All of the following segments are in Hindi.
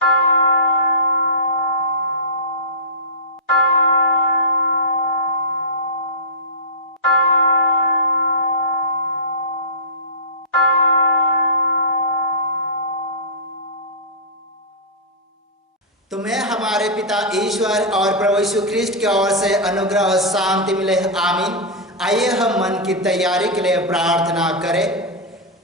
तुम्हें हमारे पिता ईश्वर और प्रभु यीशु ख्रिस्ट की ओर से अनुग्रह और शांति मिले, आमीन। आइए हम मन की तैयारी के लिए प्रार्थना करें।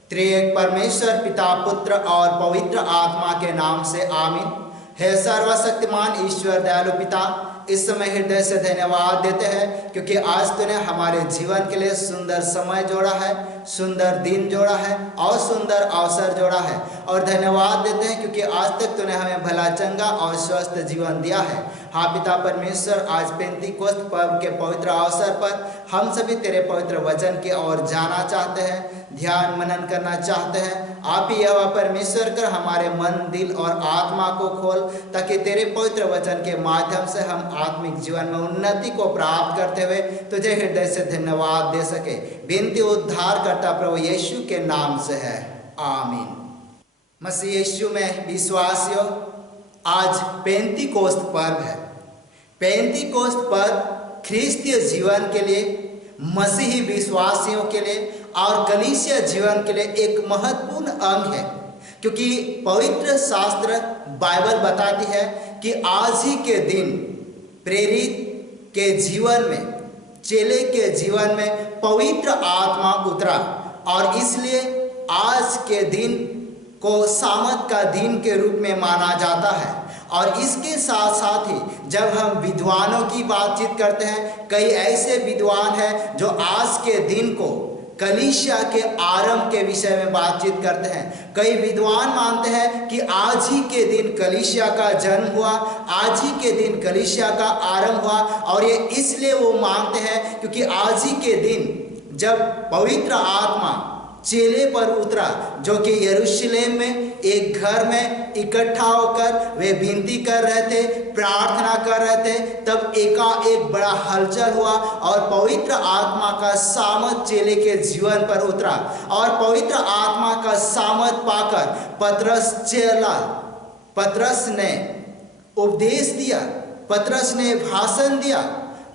त्रिएक परमेश्वर पिता, पुत्र और पवित्र आत्मा के नाम से आमीन। हे सर्वशक्तिमान ईश्वर दयालु पिता, इस समय हृदय से धन्यवाद देते हैं क्योंकि आज तूने हमारे जीवन के लिए सुंदर समय जोड़ा है, सुंदर दिन जोड़ा है और सुंदर अवसर जोड़ा है। और धन्यवाद देते हैं क्योंकि आज तक तूने हमें भला चंगा और स्वस्थ जीवन दिया है। हाँ पिता परमेश्वर, आज पेंतीकोस्त पर्व के पवित्र अवसर पर हम सभी तेरे पवित्र वचन की ओर जाना चाहते हैं, ध्यान मनन करना चाहते हैं। आप ही यहोवा परमेश्वर कर हमारे मन, दिल और आत्मा को खोल, ताकि तेरे पवित्र वचन के माध्यम से हम आत्मिक जीवन में उन्नति को प्राप्त करते हुए तुझे हृदय से धन्यवाद दे सके। विनती उद्धार करता प्रभु यीशु के नाम से है, आमीन। मसीह यीशु में विश्वासियों, आज पेंतीकोस्त पर्व है। पेंतीकोस्त पर्व ख्रिस्तीय जीवन के लिए, मसीही विश्वासियों के लिए और कलीसिया जीवन के लिए एक महत्वपूर्ण अंग है, क्योंकि पवित्र शास्त्र बाइबल बताती है कि आज ही के दिन प्रेरित के जीवन में, चेले के जीवन में पवित्र आत्मा उतरा और इसलिए आज के दिन को सामत का दिन के रूप में माना जाता है। और इसके साथ साथ ही जब हम विद्वानों की बातचीत करते हैं, कई ऐसे विद्वान हैं जो आज के दिन को कलीसिया के आरंभ के विषय में बातचीत करते हैं। कई विद्वान मानते हैं कि आज ही के दिन कलीसिया का जन्म हुआ, आज ही के दिन कलीसिया का आरंभ हुआ। और ये इसलिए वो मानते हैं क्योंकि आज ही के दिन जब पवित्र आत्मा चेले पर उतरा, जो कि यरूशलेम में एक घर में इकट्ठा होकर वे विनती कर रहे थे, प्रार्थना कर रहे थे, तब एकाएक बड़ा हलचल हुआ और पवित्र आत्मा का सामर्थ चेले के जीवन पर उतरा। और पवित्र आत्मा का सामर्थ पाकर पतरस ने उपदेश दिया, पतरस ने भाषण दिया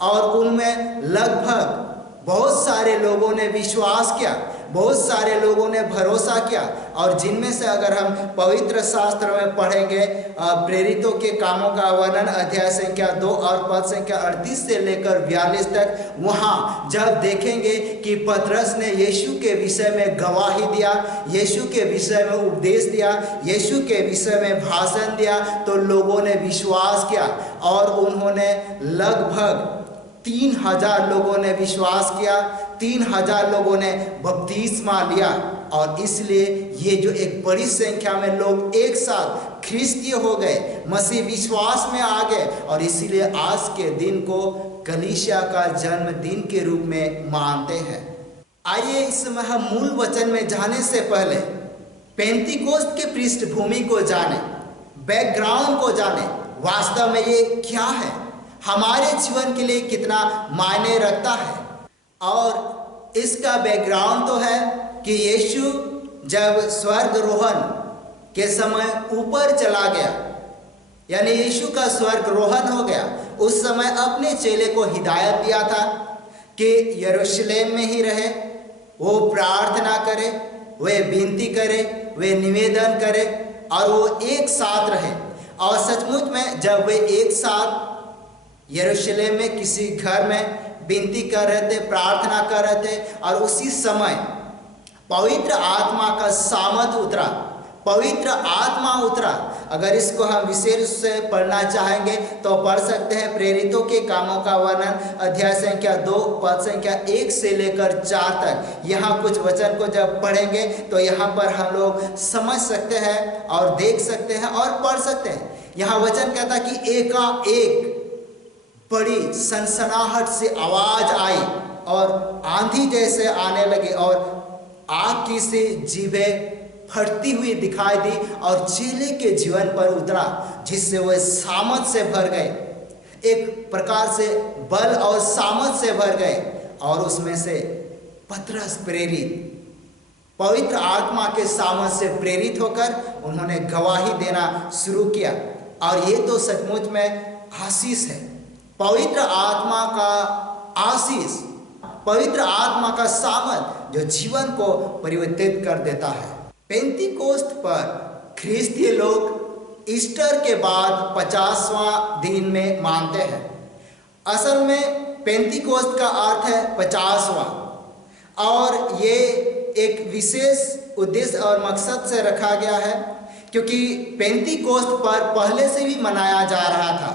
और उनमें लगभग बहुत सारे लोगों ने विश्वास किया, बहुत सारे लोगों ने भरोसा किया। और जिनमें से अगर हम पवित्र शास्त्र में पढ़ेंगे प्रेरितों के कामों का वर्णन अध्याय संख्या 2 और पद संख्या 38 से लेकर 42 तक, वहाँ जब देखेंगे कि पतरस ने यीशु के विषय में गवाही दिया, यीशु के विषय में उपदेश दिया, यीशु के विषय में भाषण दिया, तो लोगों ने विश्वास किया और उन्होंने लगभग 3000 लोगों ने विश्वास किया, 3000 लोगों ने बपतिस्मा लिया। और इसलिए ये जो एक बड़ी संख्या में लोग एक साथ ख्रिस्तीय हो गए, मसीह विश्वास में आ गए, और इसीलिए आज के दिन को कलीसिया का जन्मदिन के रूप में मानते हैं। आइए इस समय हम मूल वचन में जाने से पहले पेंतीकोस्त के पृष्ठभूमि को जाने, बैकग्राउंड को जाने। वास्तव में ये क्या है, हमारे जीवन के लिए कितना मायने रखता है। और इसका बैकग्राउंड तो है कि यीशु जब स्वर्गारोहण के समय ऊपर चला गया, यानी यीशु का स्वर्गारोहण हो गया, उस समय अपने चेले को हिदायत दिया था कि यरूशलेम में ही रहे, वो प्रार्थना करे, वे विनती करे, वे निवेदन करे और वो एक साथ रहे। और सचमुच में जब वे एक साथ यरूशलेम में किसी घर में विनती कर रहे थे, प्रार्थना कर रहे थे, और उसी समय पवित्र आत्मा का सामर्थ उतरा, पवित्र आत्मा उतरा। अगर इसको हम विशेष रूप से पढ़ना चाहेंगे तो पढ़ सकते हैं प्रेरितों के कामों का वर्णन अध्याय संख्या 2 पद संख्या 1 से लेकर 4 तक। यहाँ कुछ वचन को जब पढ़ेंगे तो यहाँ पर हम लोग समझ सकते हैं और देख सकते हैं और पढ़ सकते हैं। यहाँ वचन कहता कि एकाएक बड़ी सनसनाहट से आवाज आई और आंधी जैसे आने लगी और आग की सी जीभें फटती हुई दिखाई दी और चेले के जीवन पर उतरा, जिससे वह सामर्थ से भर गए, एक प्रकार से बल और सामर्थ से भर गए। और उसमें से पतरस प्रेरित पवित्र आत्मा के सामर्थ से प्रेरित होकर उन्होंने गवाही देना शुरू किया। और ये तो सचमुच में आशीष है, पवित्र आत्मा का आशीष, पवित्र आत्मा का सामर्थ जो जीवन को परिवर्तित कर देता है। पेंतीकोस्त पर ख्रिस्तीय लोग ईस्टर के बाद 50वां दिन में मानते हैं। असल में पेंतीकोस्त का अर्थ है 50वां, और ये एक विशेष उद्देश्य और मकसद से रखा गया है, क्योंकि पेंतीकोस्त पर पहले से भी मनाया जा रहा था,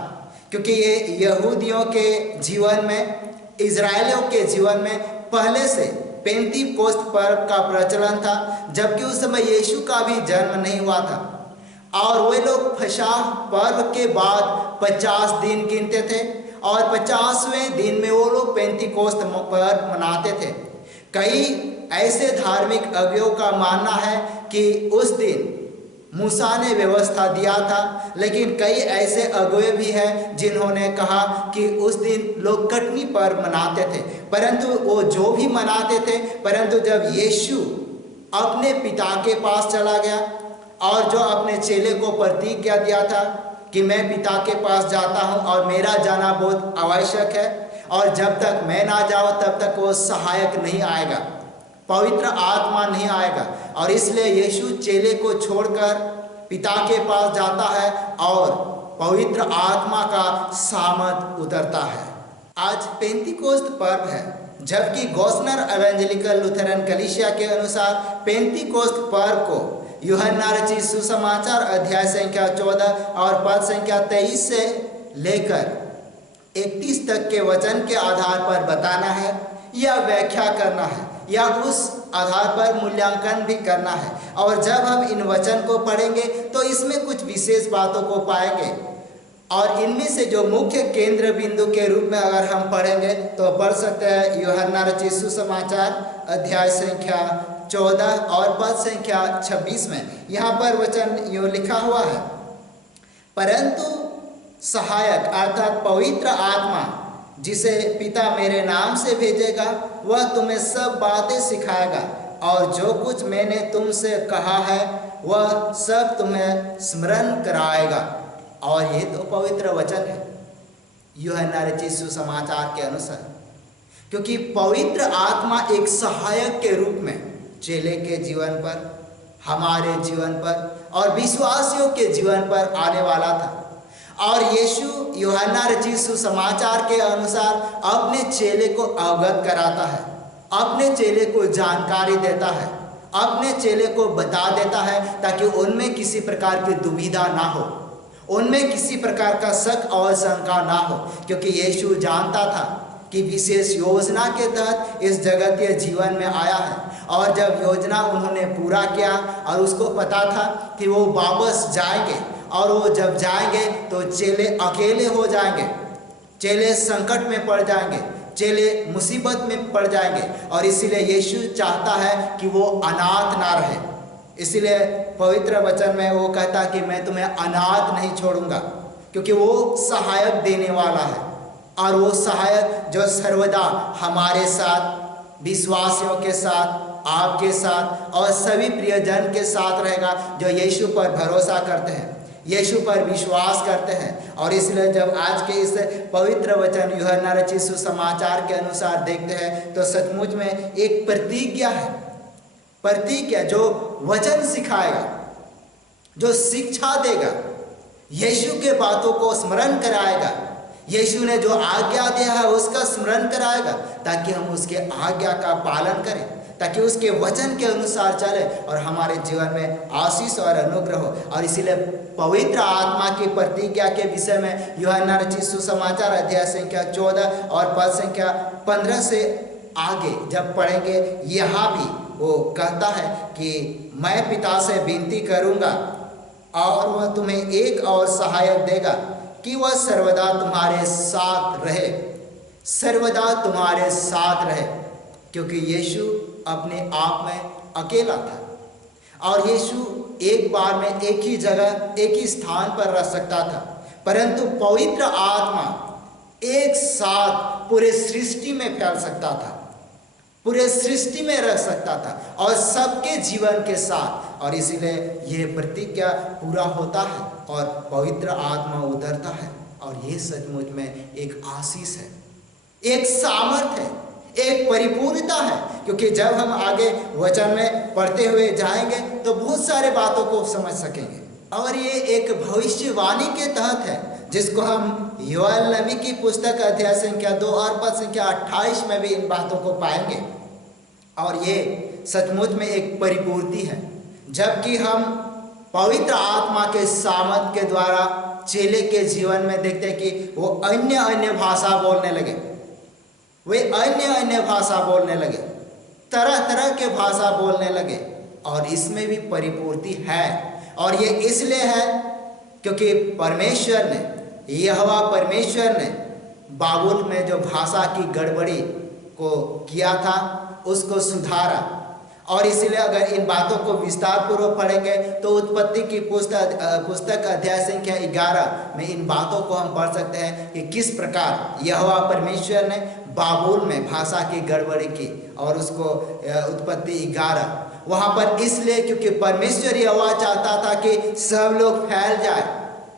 क्योंकि ये यहूदियों के जीवन में, इजरायलियों के जीवन में पहले से पेंतीकोस्त पर्व का प्रचलन था, जबकि उस समय यीशु का भी जन्म नहीं हुआ था। और वे लोग फसह पर्व के बाद 50 दिन गिनते थे, और 50वें दिन में वो लोग पेंतीकोस्त पर्व मनाते थे। कई ऐसे धार्मिक अगुवों का मानना है कि उस दिन मूसा ने व्यवस्था दिया था, लेकिन कई ऐसे अगुवे भी हैं जिन्होंने कहा कि उस दिन लोग कटनी पर्व मनाते थे। परंतु वो जो भी मनाते थे, परंतु जब यीशु अपने पिता के पास चला गया और जो अपने चेले को प्रतिज्ञा दिया था कि मैं पिता के पास जाता हूँ और मेरा जाना बहुत आवश्यक है, और जब तक मैं ना जाऊँ तब तक वो सहायक नहीं आएगा, पवित्र आत्मा नहीं आएगा। और इसलिए यीशु चेले को छोड़कर पिता के पास जाता है और पवित्र आत्मा का सामर्थ उतरता है। आज पेंतीकोस्त पर्व है, जबकि गॉसनर एवेंजेलिकल लुथेरन कलीसिया के अनुसार पेंतीकोस्त पर्व को यूहन्ना रचित सुसमाचार अध्याय संख्या 14 और पद संख्या 23 से लेकर 31 तक के वचन के आधार पर बताना है, या व्याख्या करना है, या उस आधार पर मूल्यांकन भी करना है। और जब हम इन वचन को पढ़ेंगे तो इसमें कुछ विशेष बातों को पाएंगे, और इनमें से जो मुख्य केंद्र बिंदु के रूप में अगर हम पढ़ेंगे तो पढ़ सकते हैं यूहन्ना रचित सुसमाचार अध्याय संख्या 14 और पद संख्या 26 में। यहाँ पर वचन यूँ लिखा हुआ है, परंतु सहायक अर्थात पवित्र आत्मा जिसे पिता मेरे नाम से भेजेगा, वह तुम्हें सब बातें सिखाएगा, और जो कुछ मैंने तुमसे कहा है वह सब तुम्हें स्मरण कराएगा। और ये तो पवित्र वचन है यूहन्ना रचित सुसमाचार के अनुसार, क्योंकि पवित्र आत्मा एक सहायक के रूप में चेले के जीवन पर, हमारे जीवन पर और विश्वासियों के जीवन पर आने वाला था। और यीशु यूहन्ना रचित सुसमाचार के अनुसार अपने चेले को अवगत कराता है, अपने चेले को जानकारी देता है, अपने चेले को बता देता है, ताकि उनमें किसी प्रकार की दुविधा ना हो, उनमें किसी प्रकार का शक और शंका ना हो, क्योंकि यीशु जानता था कि विशेष योजना के तहत इस जगतीय जीवन में आया है। और जब योजना उन्होंने पूरा किया और उसको पता था कि वो वापस जाएंगे, और वो जब जाएंगे तो चेले अकेले हो जाएंगे, चेले संकट में पड़ जाएंगे, चेले मुसीबत में पड़ जाएंगे। और इसीलिए यीशु चाहता है कि वो अनाथ ना रहे, इसीलिए पवित्र वचन में वो कहता कि मैं तुम्हें अनाथ नहीं छोड़ूंगा, क्योंकि वो सहायक देने वाला है। और वो सहायक जो सर्वदा हमारे साथ, विश्वासियों के साथ, आपके साथ और सभी प्रियजन के साथ रहेगा जो यीशु पर भरोसा करते हैं, यीशु पर विश्वास करते हैं। और इसलिए जब आज के इस पवित्र वचन यूहन्ना रचित सुसमाचार के अनुसार देखते हैं तो सचमुच में एक प्रतिज्ञा है, प्रतिज्ञा जो वचन सिखाएगा, जो शिक्षा देगा, यीशु के बातों को स्मरण कराएगा, यीशु ने जो आज्ञा दिया है उसका स्मरण कराएगा, ताकि हम उसके आज्ञा का पालन करें, ताकि उसके वचन के अनुसार चले और हमारे जीवन में आशीष और अनुग्रह हो। और इसीलिए पवित्र आत्मा की प्रतिज्ञा के विषय में यूहन्ना रचित सुसमाचार अध्याय संख्या 14 और पद संख्या 15 से आगे जब पढ़ेंगे, यहाँ भी वो कहता है कि मैं पिता से विनती करूँगा और वह तुम्हें एक और सहायक देगा कि वह सर्वदा तुम्हारे साथ रहे, सर्वदा तुम्हारे साथ रहे। क्योंकि यीशु अपने आप में अकेला था और यीशु एक बार में एक ही जगह, एक ही स्थान पर रह सकता था, परंतु पवित्र आत्मा एक साथ पूरे सृष्टि में फैल सकता था। पूरे सृष्टि में रह सकता था और सबके जीवन के साथ। और इसीलिए ये प्रतिज्ञा पूरा होता है और पवित्र आत्मा उतरता है। और ये सचमुच में एक आशीष है, एक सामर्थ है, एक परिपूर्णता है। क्योंकि जब हम आगे वचन में पढ़ते हुए जाएंगे तो बहुत सारे बातों को समझ सकेंगे। और ये एक भविष्यवाणी के तहत है जिसको हम योएल नबी की पुस्तक अध्याय संख्या 2 और पद संख्या 28 में भी इन बातों को पाएंगे। और ये सचमुच में एक परिपूर्ति है। जबकि हम पवित्र आत्मा के सामर्थ के द्वारा चेले के जीवन में देखते हैं कि वो अन्य अन्य भाषा बोलने लगे, वे अन्य अन्य भाषा बोलने लगे, तरह तरह के भाषा बोलने लगे। और इसमें भी परिपूर्ति है। और ये इसलिए है क्योंकि परमेश्वर ने, यहोवा परमेश्वर ने बाबुल में जो भाषा की गड़बड़ी को किया था उसको सुधारा। और इसलिए अगर इन बातों को विस्तार पूर्वक पढ़ेंगे तो उत्पत्ति की पुस्तक अध्याय संख्या 11 में इन बातों को हम पढ़ सकते हैं कि किस प्रकार यहोवा परमेश्वर ने बाबुल में भाषा की गड़बड़ी की। और उसको उत्पत्ति 11 वहाँ पर इसलिए क्योंकि परमेश्वर यहोवा चाहता था कि सब लोग फैल जाए,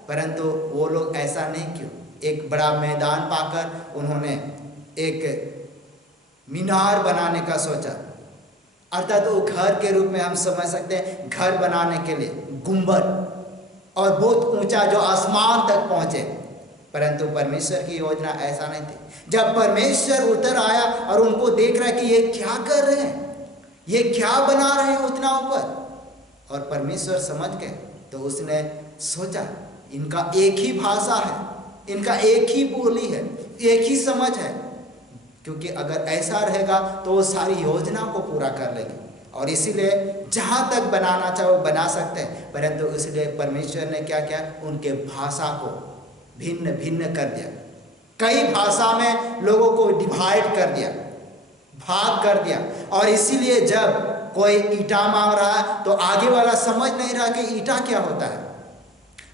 परंतु वो लोग ऐसा नहीं क्यों। एक बड़ा मैदान पाकर उन्होंने एक मीनार बनाने का सोचा, अर्थात वो घर के रूप में हम समझ सकते हैं, घर बनाने के लिए गुंबद और बहुत ऊंचा जो आसमान तक पहुंचे। परंतु परमेश्वर की योजना ऐसा नहीं थी। जब परमेश्वर उतर आया और उनको देख रहा कि ये क्या कर रहे हैं, ये क्या बना रहे हैं उतना ऊपर, और परमेश्वर समझ गए तो उसने सोचा इनका एक ही भाषा है, इनका एक ही बोली है, एक ही समझ है। क्योंकि अगर ऐसा रहेगा तो वो सारी योजना को पूरा कर लेंगे। और इसीलिए जहाँ तक बनाना चाहे वो बना सकते हैं, परंतु इसलिए परमेश्वर ने क्या किया, उनके भाषा को भिन्न भिन्न कर दिया। कई भाषा में लोगों को डिवाइड कर दिया, भाग कर दिया। और इसीलिए जब कोई ईंटा मांग रहा है तो आगे वाला समझ नहीं रहा कि ईंटा क्या होता है।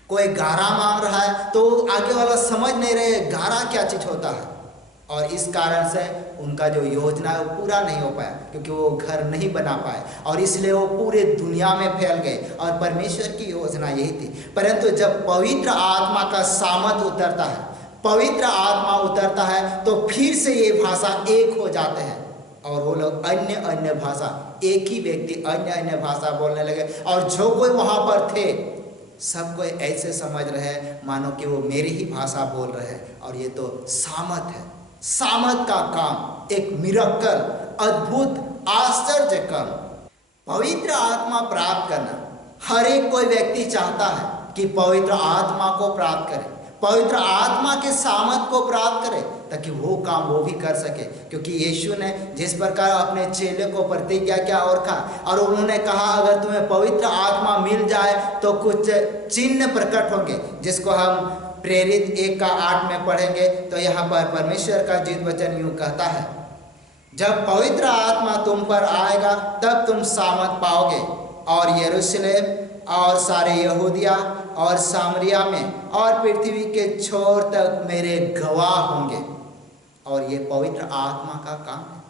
कोई गारा मांग रहा है तो आगे वाला समझ नहीं रहे गारा क्या चीज होता है। और इस कारण से उनका जो योजना है वो पूरा नहीं हो पाया, क्योंकि वो घर नहीं बना पाए और इसलिए वो पूरे दुनिया में फैल गए। और परमेश्वर की योजना यही थी। परंतु जब पवित्र आत्मा का सामर्थ उतरता है, पवित्र आत्मा उतरता है, तो फिर से ये भाषा एक हो जाते हैं और वो लोग अन्य अन्य भाषा, एक ही व्यक्ति अन्य अन्य भाषा बोलने लगे। और जो कोई वहाँ पर थे सब कोई ऐसे समझ रहे हैं मानो कि वो मेरी ही भाषा बोल रहे हैं। और ये तो सामर्थ है, सामर्थ का काम, एक मिरेकल, अद्भुत, आश्चर्य काम। पवित्र आत्मा प्राप्त करना हर एक कोई व्यक्ति चाहता है कि पवित्र आत्मा को प्राप्त करे, पवित्र आत्मा के सामर्थ को प्राप्त करे, ताकि वो काम वो भी कर सके। क्योंकि यीशु ने जिस प्रकार अपने चेले को प्रतिज्ञा किया और कहा, और उन्होंने कहा अगर तुम्हें पवित्र आत्मा मिल जाए तो कुछ चिन्ह प्रकट होंगे, जिसको हम प्रेरित 1:8 में पढ़ेंगे। तो यहाँ पर परमेश्वर का जीवित वचन यूँ कहता है, जब पवित्र आत्मा तुम पर आएगा तब तुम सामर्थ पाओगे और यरूशलेम और सारे यहूदिया और सामरिया में और पृथ्वी के छोर तक मेरे गवाह होंगे। और ये पवित्र आत्मा का काम है।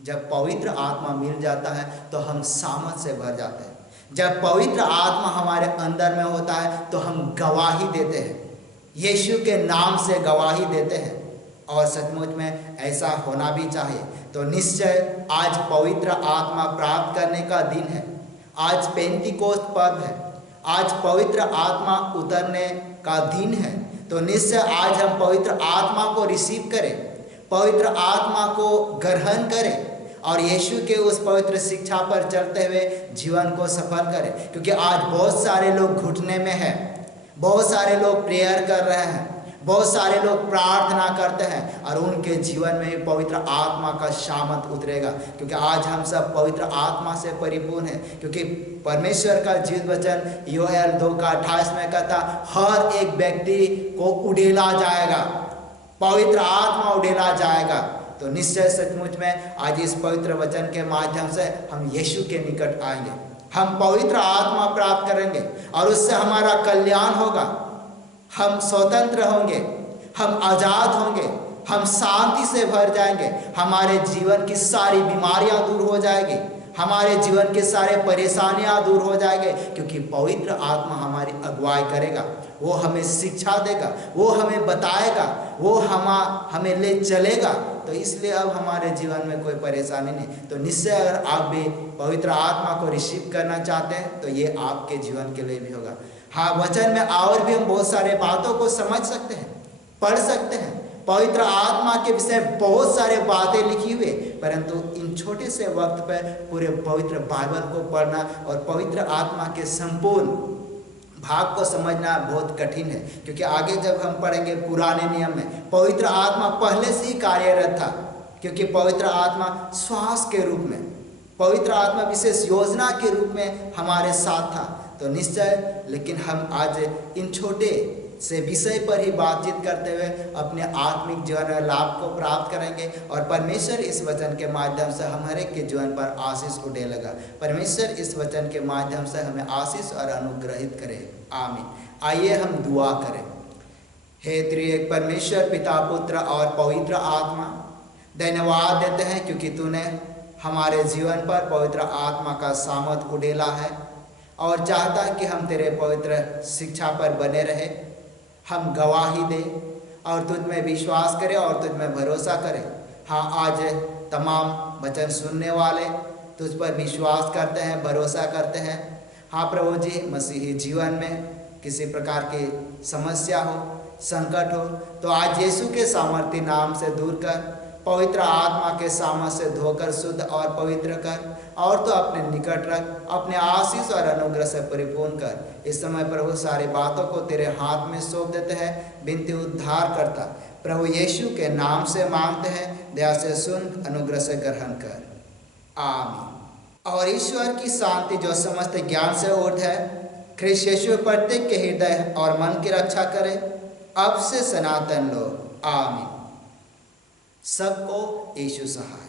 जब पवित्र आत्मा मिल जाता है तो हम सामर्थ से भर जाते हैं। जब पवित्र आत्मा हमारे अंदर में होता है तो हम गवाही देते हैं, यीशु के नाम से गवाही देते हैं। और सचमुच में ऐसा होना भी चाहिए। तो निश्चय आज पवित्र आत्मा प्राप्त करने का दिन है। आज पेंतीकोस्त पर्व है, आज पवित्र आत्मा उतरने का दिन है। तो निश्चय आज हम पवित्र आत्मा को रिसीव करें, पवित्र आत्मा को ग्रहण करें और यीशु के उस पवित्र शिक्षा पर चलते हुए जीवन को सफल करें। क्योंकि आज बहुत सारे लोग घुटने में हैं, बहुत सारे लोग प्रेयर कर रहे हैं, बहुत सारे लोग प्रार्थना करते हैं और उनके जीवन में भी पवित्र आत्मा का सामर्थ उतरेगा। क्योंकि आज हम सब पवित्र आत्मा से परिपूर्ण हैं। क्योंकि परमेश्वर का जीवित वचन योएल 2:28 में कहता, हर एक व्यक्ति को उड़ेला जाएगा, पवित्र आत्मा उड़ेला जाएगा। तो निश्चय सचमुच में आज इस पवित्र वचन के माध्यम से हम यीशु के निकट आएंगे, हम पवित्र आत्मा प्राप्त करेंगे और उससे हमारा कल्याण होगा। हम स्वतंत्र होंगे, हम आज़ाद होंगे, हम शांति से भर जाएंगे, हमारे जीवन की सारी बीमारियां दूर हो जाएगी, हमारे जीवन के सारे परेशानियां दूर हो जाएंगे, क्योंकि पवित्र आत्मा हमारी अगुवाई करेगा, वो हमें शिक्षा देगा, वो हमें बताएगा, वो हमें ले चलेगा। तो इसलिए अब हमारे जीवन में कोई परेशानी नहीं। तो निश्चय अगर आप भी पवित्र आत्मा को रिसीव करना चाहते हैं तो ये आपके जीवन के लिए भी होगा। हाँ, वचन में और भी हम बहुत सारे बातों को समझ सकते हैं, पढ़ सकते हैं। पवित्र आत्मा के विषय बहुत सारे बातें लिखी हुई, परंतु इन छोटे से वक्त पर पूरे पवित्र बाइबल को पढ़ना और पवित्र आत्मा के संपूर्ण भाग को समझना बहुत कठिन है, क्योंकि आगे जब हम पढ़ेंगे पुराने नियम में पवित्र आत्मा पहले से ही कार्यरत था, क्योंकि पवित्र आत्मा श्वास के रूप में, पवित्र आत्मा विशेष योजना के रूप में हमारे साथ था। तो निश्चय, लेकिन हम आज इन छोटे से विषय पर ही बातचीत करते हुए अपने आत्मिक जीवन में लाभ को प्राप्त करेंगे और परमेश्वर इस वचन के माध्यम से हम हर एक के जीवन पर आशीष उड़ेलेगा। परमेश्वर इस वचन के माध्यम से हमें आशीष और अनुग्रहित करे। आमीन। आइए हम दुआ करें। हे त्रिएक परमेश्वर, पिता, पुत्र और पवित्र आत्मा, धन्यवाद देते हैं क्योंकि तूने हमारे जीवन पर पवित्र आत्मा का सामर्थ उड़ेला है और चाहता है कि हम तेरे पवित्र शिक्षा पर बने रहे, हम गवाही दें और तुझ में विश्वास करें और तुझ में भरोसा करें। हाँ, आज तमाम वचन सुनने वाले तुझ पर विश्वास करते हैं, भरोसा करते हैं। हाँ प्रभु जी, मसीही जीवन में किसी प्रकार की समस्या हो, संकट हो, तो आज यीशु के सामर्थ्य नाम से दूर कर, पवित्र आत्मा के सामर्थ्य से धोकर शुद्ध और पवित्र कर और तो अपने निकट रख, अपने आशीष और अनुग्रह से परिपूर्ण कर। इस समय प्रभु सारी बातों को तेरे हाथ में सौंप देते हैं, विनती उद्धार करता प्रभु यीशु के नाम से मांगते हैं, दया से सुन, अनुग्रह से ग्रहण कर। आमीन। और ईश्वर की शांति जो समस्त ज्ञान से ऊर्ध्व है, ख्रिस्त यीशु प्रत्येक के हृदय और मन की रक्षा करे, अब से सनातन लो। आमीन। सबको यीशु सहाय।